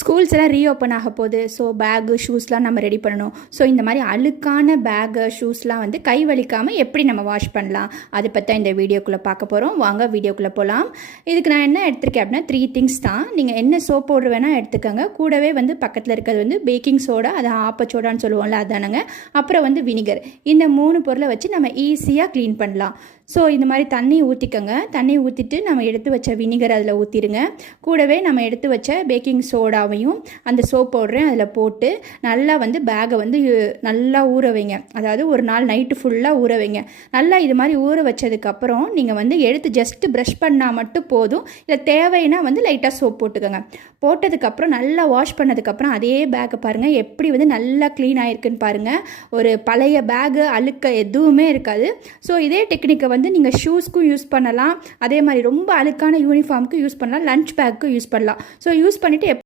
Schools எல்லாம் reopen ஆக போகுது. ஸோ பேகு ஷூஸ்லாம் நம்ம ரெடி பண்ணணும். ஸோ இந்த மாதிரி அழுக்கான பேகு ஷூஸ்லாம் வந்து கை வலிக்காமல் எப்படி நம்ம வாஷ் பண்ணலாம், அதை பற்றி தான் இந்த வீடியோக்குள்ளே பார்க்க போகிறோம். வாங்க வீடியோக்குள்ளே போகலாம். இதுக்கு நான் என்ன எடுத்திருக்கேன் அப்படின்னா 3 திங்ஸ் தான். நீங்கள் என்ன சோப் பவுடர் வேணால் எடுத்துக்கோங்க. கூடவே வந்து பக்கத்தில் இருக்கிறது வந்து பேக்கிங் சோடா, அது ஆப்பச்சோடான்னு சொல்லுவோம்ல, அதானுங்க. அப்புறம் வந்து வினிகர். இந்த 3 பொருளை வச்சு நம்ம ஈஸியாக க்ளீன் பண்ணலாம். ஸோ இந்த மாதிரி தண்ணி ஊற்றிக்கோங்க. தண்ணி ஊற்றிட்டு நம்ம எடுத்து வச்ச வினிகர் அதில் ஊற்றிடுங்க. கூடவே நம்ம எடுத்து வச்ச பேக்கிங் சோடாவையும் அந்த சோப் பவுடரையும் அதில் போட்டு நல்லா வந்து பேகை வந்து நல்லா ஊற வைங்க. அதாவது ஒரு நாள் நைட்டு ஃபுல்லாக ஊற வைங்க. நல்லா இது மாதிரி ஊற வச்சதுக்கப்புறம் நீங்கள் வந்து எடுத்து ஜஸ்ட்டு ப்ரஷ் பண்ணால் மட்டும் போதும். இல்லை தேவைன்னா வந்து லைட்டாக சோப் போட்டுக்கோங்க. போட்டதுக்கப்புறம் நல்லா வாஷ் பண்ணதுக்கப்புறம் அதே பேக்கை பாருங்கள் எப்படி வந்து நல்லா க்ளீன் ஆகிருக்குன்னு பாருங்கள். ஒரு பழைய பேகு அழுக்க எதுவுமே இருக்காது. ஸோ இதே டெக்னிக்கை வந்து நீங்கள் ஷூஸ்க்கும் யூஸ் பண்ணலாம். அதே மாதிரி ரொம்ப அழுக்கான யூனிஃபார்முக்கு யூஸ் பண்ணலாம். லஞ்ச் பேக்கு யூஸ் பண்ணலாம். ஸோ யூஸ் பண்ணிவிட்டு